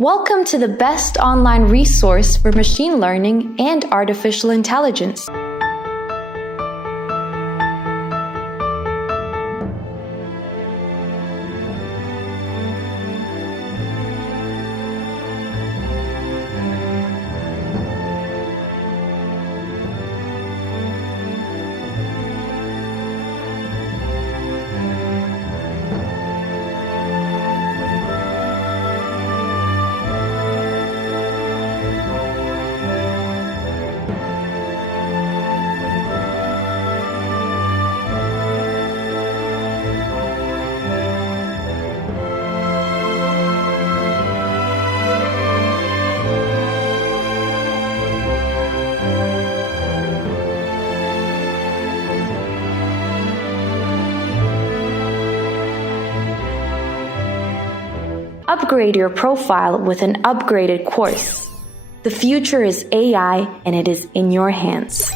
Welcome to the best online resource for machine learning and artificial intelligence. Upgrade your profile with an upgraded course. The future is AI, and it is in your hands.